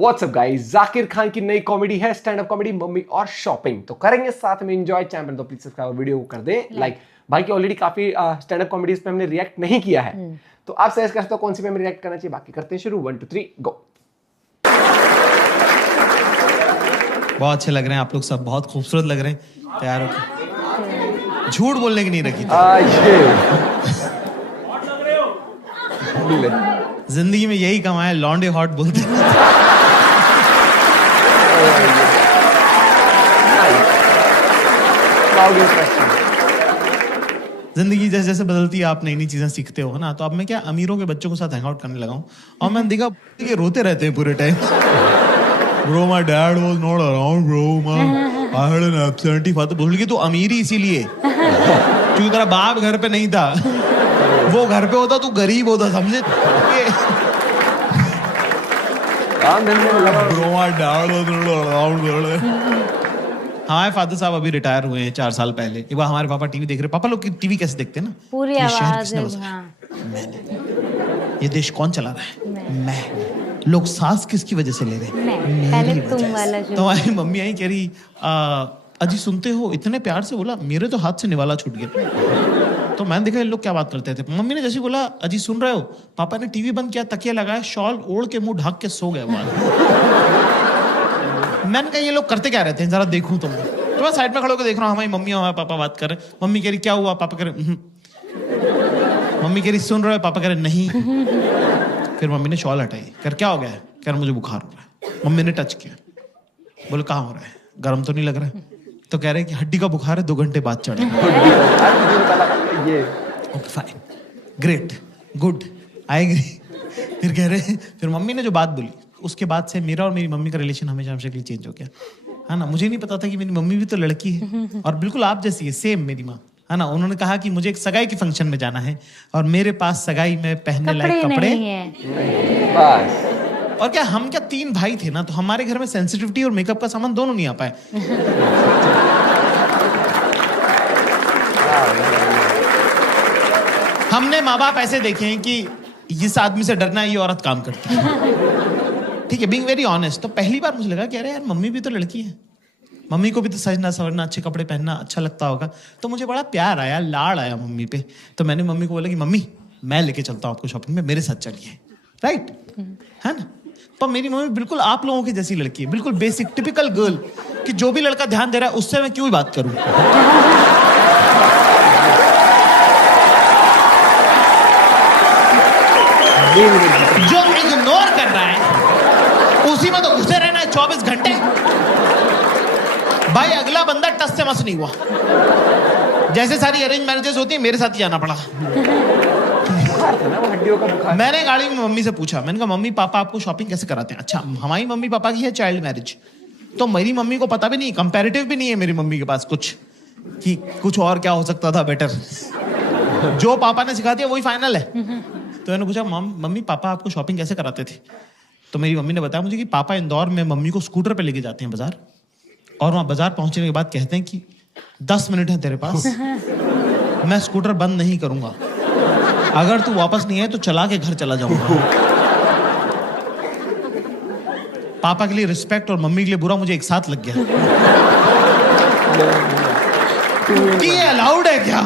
WhatsApp guys, Zakir Khan की नई comedy है स्टैंड अप कॉमेडी मम्मी और शॉपिंग, तो करेंगे साथ में एंजॉय। चैनल तो प्लीज सब्सक्राइब, वीडियो को कर दे लाइक। भाई की ऑलरेडी काफी स्टैंड अप कॉमेडीज पे हमने रिएक्ट नहीं किया है, तो आप सजेस्ट कर सकते हो कौन सी पे हमें रिएक्ट करना चाहिए। बाकी करते हैं शुरू। 1 2 3 गो। बहुत अच्छे लग रहे हैं आप लोग, सब बहुत खूबसूरत लग रहे हैं। तैयार हो? झूठ बोलने की नहीं रखी जिंदगी में यही कमाया, लॉन्डे हॉट बोलते हैं। जिंदगी जैसे जैसे बदलती है आप नई नई चीजें सीखते हो ना। तो अब मैं क्या अमीरों के बच्चों के साथ हैंग आउट करने लगा हूँ और मैंने देखा कि रोते रहते हैं पूरे time. Bro, my dad was not around, bro. I had an absentee father. बोल कि तू अमीरी इसीलिए क्योंकि तेरा बाप घर पे नहीं था, वो घर पे होता तू गरीब होता, समझे? Bro, my dad was not around. हमारे फादर साहब अभी रिटायर हुए हैं 4 साल पहले। एक बार हमारे पापा टीवी देख रहे। पापा लोग टीवी कैसे देखते हैं ना, पूरी आवाज ये देश कौन चला रहा है? मैं। लोग सांस किसकी वजह से ले रहे हैं? पहले तुम वाला तो हमारी मम्मी आई कह रही अजी सुनते हो, इतने प्यार से बोला, मेरे तो हाथ से निवाला छूट गया। तो मैंने देखा ये लोग क्या बात करते थे। मम्मी ने जैसे बोला अजी सुन रहे हो, पापा ने टीवी बंद किया, तकिया लगाया, शॉल ओढ़ के मुंह ढक के सो गए वहां। मैंने कहा ये लोग करते क्या रहते हैं, जरा देखूं तुम। तो मैं साइड में खड़े होकर देख रहा हूँ, हमारी मम्मी और हमारे पापा बात कर रहे हैं। मम्मी कह रही क्या हुआ? पापा कह रहे मम्मी कह रही सुन रहे हो? पापा कह रहे नहीं। फिर मम्मी ने शॉल हटाई, कर क्या हो गया है? कह रहा मुझे बुखार हो रहा है। मम्मी ने टच किया, बोले कहाँ हो रहा है? गर्म तो नहीं लग रहा है? तो कह रहे कि हड्डी का बुखार है, 2 घंटे बाद चढ़ा। Okay fine, great, good, I agree. फिर कह रहे, फिर मम्मी ने जो बात बोली उसके बाद से मेरा और मेरी मम्मी का रिलेशन हमेशा के लिए चेंज हो गया है ना। मुझे नहीं पता था कि मेरी मम्मी भी तो लड़की है और बिल्कुल आप जैसी है, सेम मेरी माँ है ना। उन्होंने कहा कि मुझे एक सगाई के फंक्शन में जाना है और मेरे पास सगाई में पहनने लायक कपड़े बस। और क्या हम क्या 3 भाई थे ना, तो हमारे घर में सेंसिटिविटी और मेकअप का सामान दोनों नहीं आ पाए। हमने माँ बाप ऐसे देखे हैं कि इस आदमी से डरना, ये औरत काम करती है, ठीक है, बीइंग वेरी ऑनेस्ट। तो पहली बार मुझे लगा कि अरे यार मम्मी भी तो लड़की है, मम्मी को भी तो सजना सवरना, अच्छे कपड़े पहनना अच्छा लगता होगा। तो मुझे बड़ा प्यार आया, लाड़ आया मम्मी पे। तो मैंने मम्मी को बोला कि मम्मी मैं लेके चलता हूँ आपको शॉपिंग में, मेरे साथ चलिए, राइट है ना। पर मेरी मम्मी बिल्कुल आप लोगों की जैसी लड़की है, बिल्कुल बेसिक टिपिकल गर्ल, कि जो भी लड़का ध्यान दे रहा है उससे मैं क्यों ही बात करूं। जो इग्नोर कर रहा है उसी में तो घुसे रहना है 24 घंटे। भाई अगला बंदा टस से मस नहीं हुआ। जैसे सारी अरेंज मैरिजेस होती है, मेरे साथ ही आना पड़ा। मैंने गाड़ी में मम्मी से पूछा, मैंने कहा मम्मी पापा आपको शॉपिंग कैसे कराते हैं? अच्छा, हमारी मम्मी पापा की है चाइल्ड मैरिज, तो मेरी मम्मी को पता भी नहीं, कंपैरेटिव भी नहीं है मेरी मम्मी के पास कुछ कि कुछ और क्या हो सकता था बेटर। जो पापा ने सिखा दिया वही फाइनल है। तो मैंने पूछा मम्मी पापा आपको शॉपिंग कैसे कराते थे? तो मेरी मम्मी ने बताया मुझे कि पापा इंदौर में मम्मी को स्कूटर पे लेके जाते हैं बाजार, और वहां बाजार पहुंचने के बाद कहते हैं कि 10 मिनट है तेरे पास, मैं स्कूटर बंद नहीं करूंगा, अगर तू वापस नहीं आए तो चला के घर चला जाऊंगा। पापा के लिए रिस्पेक्ट और मम्मी के लिए बुरा मुझे एक साथ लग गया कि ये अलाउड है क्या?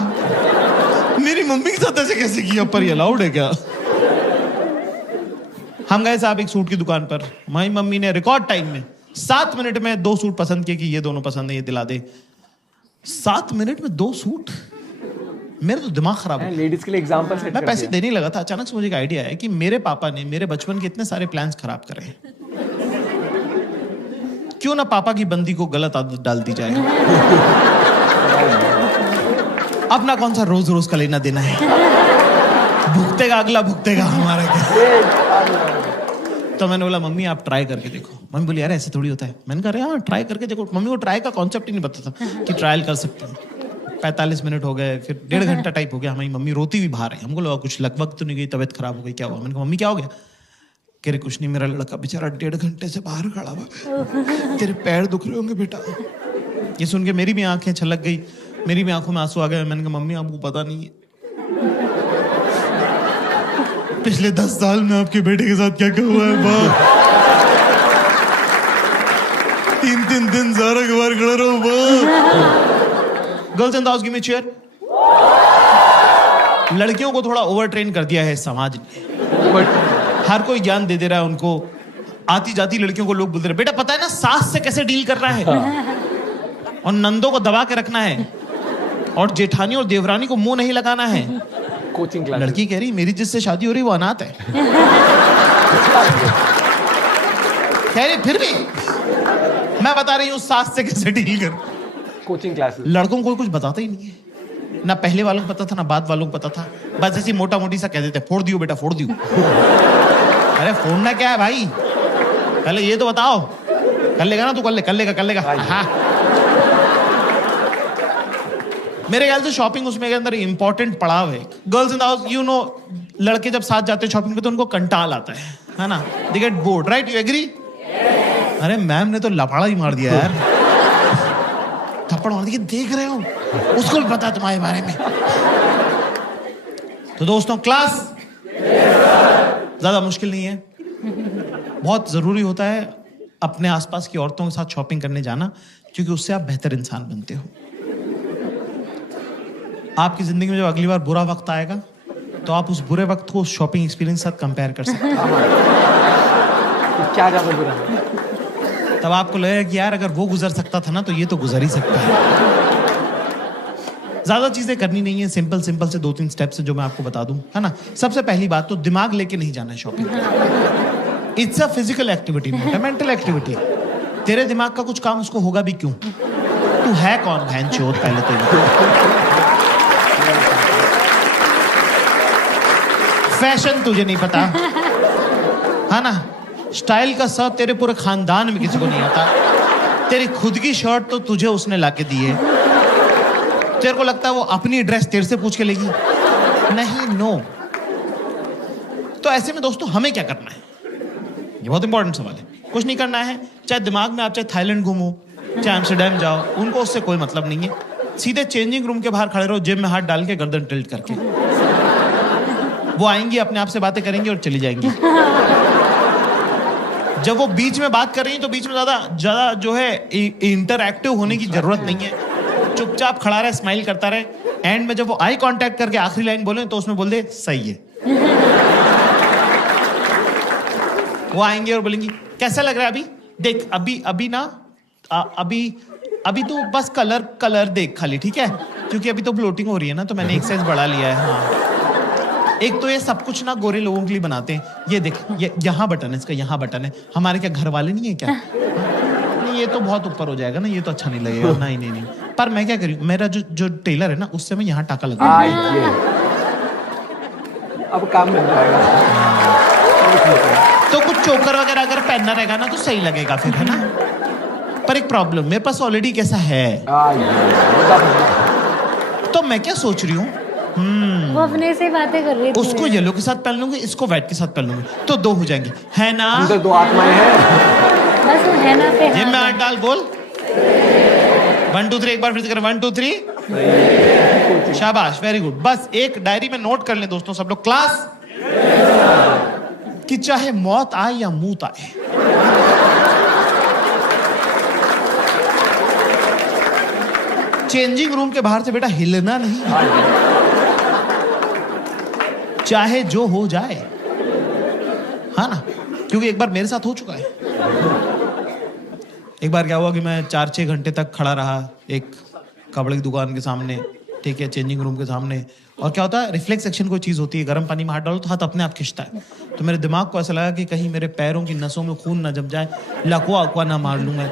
मेरी मम्मी के साथ ऐसे कैसे किया, पर ये अलाउड है क्या? हम गए साहब एक सूट की दुकान पर, हमारी मम्मी ने रिकॉर्ड टाइम में 7 मिनट में 2 सूट पसंद किए कि ये दोनों पसंद है, ये दिला दे। 7 मिनट में 2 सूट, मेरा तो दिमाग खराब है। लेडीज के लिए एग्जांपल सेट मैं पैसे देने लगा था, अचानक से मुझे एक आइडिया आया कि मेरे पापा ने मेरे बचपन के इतने सारे प्लान्स खराब करे हैं, क्यों ना पापा की बंदी को गलत आदत डाल दी जाए। अपना कौन सा रोज रोज का लेना देना है, भुगतेगा अगला, भुगतेगा हमारा क्या। तो मैंने बोला मम्मी आप ट्राई करके देखो। मम्मी बोली यार ऐसे थोड़ी होता है। मैंने कहा हाँ ट्राई करके देखो। मम्मी को ट्राई का कॉन्सेप्ट ही नहीं पता था कि ट्रायल कर सकते हैं। 45 मिनट हो गए, फिर 1.5 घंटा टाइप हो गया। हमारी मम्मी रोती भी बाहर है। हमको लगा कुछ लगभग तो नहीं गई, तबीयत खराब हो गई, क्या हुआ? मैंने कहा मम्मी क्या हो गया? कह रहे कुछ नहीं, मेरा लड़का बेचारा 1.5 घंटे से बाहर खड़ा हुआ, तेरे पैर दुख रहे होंगे बेटा। ये सुन के मेरी भी आंखें छलक गई, मेरी भी आंखों में आंसू आ गए। मैंने कहा मम्मी आपको पता नहीं है पिछले 10 साल में आपके बेटे के साथ क्या क्या हुआ है। तीन सारा के बार खड़ा रहो। Girls and give me chair. लड़कियों को थोड़ा ओवर ट्रेन कर दिया है समाज ने। हर कोई ज्ञान दे रहा है उनको। आती जाती लड़कियों को लोग बोलते रहे, बेटा पता है ना सास से कैसे डील करना है, और नंदों को दबा के रखना है, और जेठानी और देवरानी को मुंह नहीं लगाना है। Coaching class. लड़की कह रही मेरी जिससे शादी हो रही वो अनाथ है। कह रही फिर भी मैं बता रही हूँ सास से कैसे डील कर। Coaching classes. लड़कों को कुछ बताता ही नहीं है, ना पहले वालों को पता था ना बाद वालों को पता था। बस ऐसी मोटा मोटी सा कह देते फोड़ दियो बेटा फोड़ दियो। अरे फोड़ना क्या है भाई, पहले ये तो बताओ। कर लेगा ना तू, कर लेगा। हाँ। मेरे ख्याल से शॉपिंग उसमें के अंदर इंपॉर्टेंट पड़ाव है। Girls in the house, you know, लड़के जब साथ जाते हैं शॉपिंग पे तो उनको कंटाल आता है ना, they get bored, right? You agree? अरे मैम ने तो लफाड़ा ही मार दिया यार, थप्पड़ मार दिया। देख रहे हो, उसको भी पता तुम्हारे बारे में। तो दोस्तों क्लास ज्यादा मुश्किल नहीं है, बहुत जरूरी होता है अपने आसपास की औरतों के साथ शॉपिंग करने जाना, क्योंकि उससे आप बेहतर इंसान बनते हो। आपकी जिंदगी में जब अगली बार बुरा वक्त आएगा तो आप उस बुरे वक्त को शॉपिंग एक्सपीरियंस के साथ कंपेयर कर सकते हैं। क्या ज्यादा बुरा? तब आपको लगेगा कि यार अगर वो गुजर सकता था ना तो ये तो गुजर ही सकता है। ज्यादा चीजें करनी नहीं है, सिंपल से 2-3 स्टेप्स जो मैं आपको बता दूं, है ना। सबसे पहली बात तो दिमाग लेके नहीं जाना है shopping. It's a physical activity, not a mental activity. तेरे दिमाग का कुछ काम उसको होगा भी क्यों? तू है कौन बहन चोद? पहले तो फैशन तुझे नहीं पता, है ना। स्टाइल का सर्च तेरे पूरे खानदान में किसी को नहीं आता। तेरी खुद की शर्ट तो तुझे उसने लाके दी है। तेरे को लगता है वो अपनी ड्रेस तेरे से पूछ के लेगी? नहीं, नो। तो ऐसे में दोस्तों हमें क्या करना है, ये बहुत इंपॉर्टेंट सवाल है। कुछ नहीं करना है, चाहे दिमाग में आप चाहे थाईलैंड घूमो, चाहे एम्स्टर्डम जाओ, उनको उससे कोई मतलब नहीं है। सीधे चेंजिंग रूम के बाहर खड़े रहो, जेब में हाथ डाल के, गर्दन टिल्ट करके। वो आएंगी, अपने आप से बातें करेंगी और चली जाएंगी। जब वो बीच में बात कर रही है तो बीच में ज्यादा जो है इंटरएक्टिव होने की जरूरत नहीं है। चुपचाप खड़ा रहे, स्माइल करता रहे। एंड में जब वो आई कांटेक्ट करके आखिरी लाइन बोले तो उसमें बोल दे सही है। वो आएंगे और बोलेंगी कैसा लग रहा है अभी? देख अभी ना अभी तो बस कलर देख खाली, ठीक है? क्योंकि अभी तो ब्लोटिंग हो रही है ना, तो मैंने एक साइज बढ़ा लिया है। हाँ, एक तो ये सब कुछ ना गोरे लोगों के लिए बनाते हैं। ये देख, ये यहाँ बटन है, इसका यहाँ बटन है। हमारे क्या घर वाले नहीं है क्या? नहीं, ये तो बहुत ऊपर हो जाएगा ना, ये तो अच्छा नहीं लगेगा। नहीं। पर मैं क्या करूँ, मेरा जो टेलर है ना, उससे मैं यहाँ टाका लगा। अब काम बन जाएगा। तो कुछ चोकर वगैरह अगर पहनना रहेगा ना तो सही लगेगा फिर, है ना। पर एक प्रॉब्लम, मेरे पास ऑलरेडी कैसा है। तो मैं क्या सोच रही हूँ, वो अपने से बातें कर रही थी। उसको येलो के साथ पहन लूंगी, इसको व्हाइट के साथ पहन लूंगी, तो 2 हो जाएंगे, है ना। हम तो 2 आत्माएं हैं। बस वो है ना पे ये मैं हाथ डाल बोल 1 2 3, एक बार फिर से कर 1 2 3। शाबाश, वेरी गुड। बस एक डायरी में नोट कर लें दोस्तों सब लोग, क्लास, कि चाहे मौत आए या मूत आए, चेंजिंग रूम के बाहर से बेटा हिलना नहीं, चाहे जो हो जाए, हाँ ना। क्योंकि एक बार मेरे साथ हो चुका है। एक बार क्या हुआ कि मैं 4-6 घंटे तक खड़ा रहा एक कपड़े की दुकान के सामने, ठीक है, चेंजिंग रूम के सामने। और क्या होता है, रिफ्लेक्स एक्शन कोई चीज होती है, गर्म पानी में हाथ डालो तो हाथ अपने आप खिंचता है। तो मेरे दिमाग को ऐसा लगा कि कहीं मेरे पैरों की नसों में खून ना जम जाए, लकवा अकवा ना मार लूं मैं।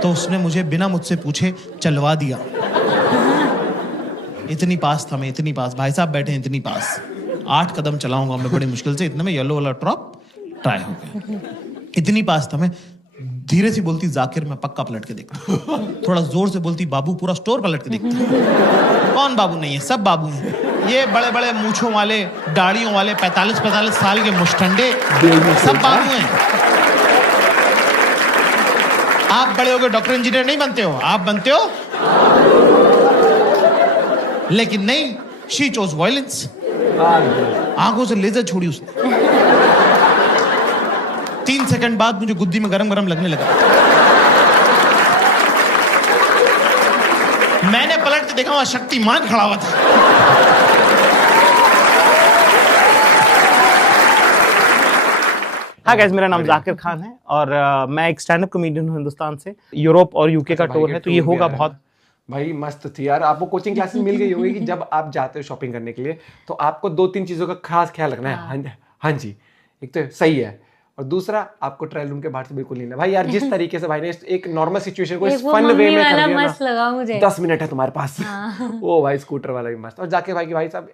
तो उसने मुझे बिना मुझसे पूछे चलवा दिया। इतनी पास था मैं, इतनी पास, भाई साहब बैठे इतनी पास। 8 कदम चलाऊंगा मैं बड़ी मुश्किल से, इतने में येलो वाला ड्रॉप ट्राई हो गया। इतनी पास था मैं। धीरे से बोलती जाकिर, मैं पक्का पलट के देखता। थोड़ा जोर से बोलती बाबू, पूरा स्टोर पलट के देखता। कौन बाबू नहीं है, सब बाबू हैं। ये बड़े बड़े मूछों वाले, दाढ़ियों वाले, 45-45 साल के मुष्टंडे, सब बाबू हैं। आप बड़े हो गए डॉक्टर इंजीनियर नहीं बनते हो, आप बनते हो। लेकिन नहीं, शी चोज वायलेंस। आंखों से लेजर छोड़ी उसने। 3 सेकंड बाद मुझे गुद्दी में गरम गरम लगने लगा। मैंने पलट के देखा वहां शक्तिमान खड़ा हुआ था। हाँ गाइस, मेरा नाम जाकिर खान है और मैं एक स्टैंड अप कॉमेडियन हूँ हिंदुस्तान से। यूरोप और यूके का टूर है, तो ये होगा बहुत भाई मस्त थी यार। आपको कोचिंग क्लासेस मिल गई होगी कि जब आप जाते हो शॉपिंग करने के लिए तो आपको 2-3 चीजों का खास ख्याल रखना है। हाँ जी, एक तो सही है और दूसरा आपको ट्रायल रूम के बाहर से बिल्कुल नहीं लेना। भाई यार जिस तरीके से भाई ने एक नॉर्मल सिचुएशन को इस फन वे में कर दिया ना, मस्त लगा मुझे। 10 मिनट है तुम्हारे पास। ओ भाई स्कूटर वाला भी मस्त। और जाके भाई की भाई साहब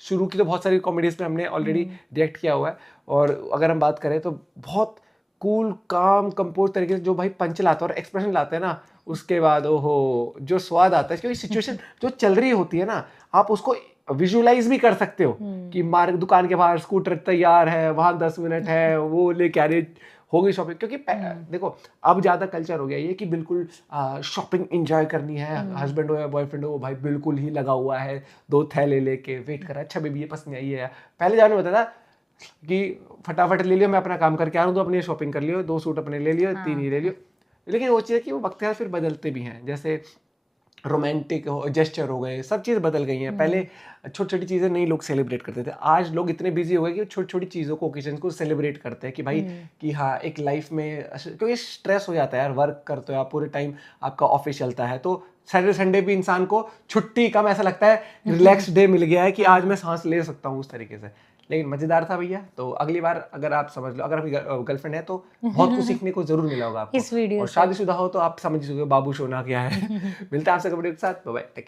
शुरू की तो बहुत सारी कॉमेडीज पे हमने ऑलरेडी रिएक्ट किया हुआ है और अगर हम बात करें तो बहुत कूल काम कंपोज तरीके से जो भाई पंच लाते हैं और एक्सप्रेशन लाते हैं ना, उसके बाद ओहो जो स्वाद आता है, क्योंकि सिचुएशन जो चल रही होती है ना आप उसको विजुअलाइज भी कर सकते हो कि दुकान के बाहर स्कूटर तैयार है, वहां 10 मिनट है, वो लेके आ रहे होगी शॉपिंग। क्योंकि देखो अब ज्यादा कल्चर हो गया ये कि बिल्कुल शॉपिंग एंजॉय करनी है, हस्बैंड हो या बॉयफ्रेंड हो भाई बिल्कुल ही लगा हुआ है, 2 थैले लेके वेट कर रहा है, अच्छा बेबी ये पसंद आई है। पहले जाने में होता था कि फटाफट ले लियो, मैं अपना काम करके आ रहा हूँ, तो अपनी शॉपिंग कर लियो, 2 सूट अपने ले लियो, 3 ही ले लियो। लेकिन वो चीज़ है कि वो वक्त के साथ फिर बदलते भी हैं, जैसे रोमांटिक जेस्चर हो गए, सब चीज़ बदल गई हैं। पहले छोटी छोटी चीज़ें नहीं लोग सेलिब्रेट करते थे, आज लोग इतने बिजी हो गए कि छोटी छोटी चीज़ों को, ओकेजन को सेलिब्रेट करते हैं कि भाई कि हाँ एक लाइफ में, क्योंकि स्ट्रेस हो जाता है यार, वर्क करते हो आप पूरे टाइम, आपका ऑफिस चलता है, तो सैटरडे संडे भी इंसान को छुट्टी कम, ऐसा लगता है रिलैक्स डे मिल गया है कि आज मैं सांस ले सकता हूँ उस तरीके से। लेकिन मजेदार था भैया। तो अगली बार अगर आप समझ लो, अगर आपकी गर्लफ्रेंड है तो बहुत कुछ सीखने को जरूर मिला होगा आपको इस वीडियो और शादीशुदा हो तो आप समझ सकते हो बाबू सोना क्या है। मिलता है आपसे कपड़े के साथ, बाय बाय, टेक केयर।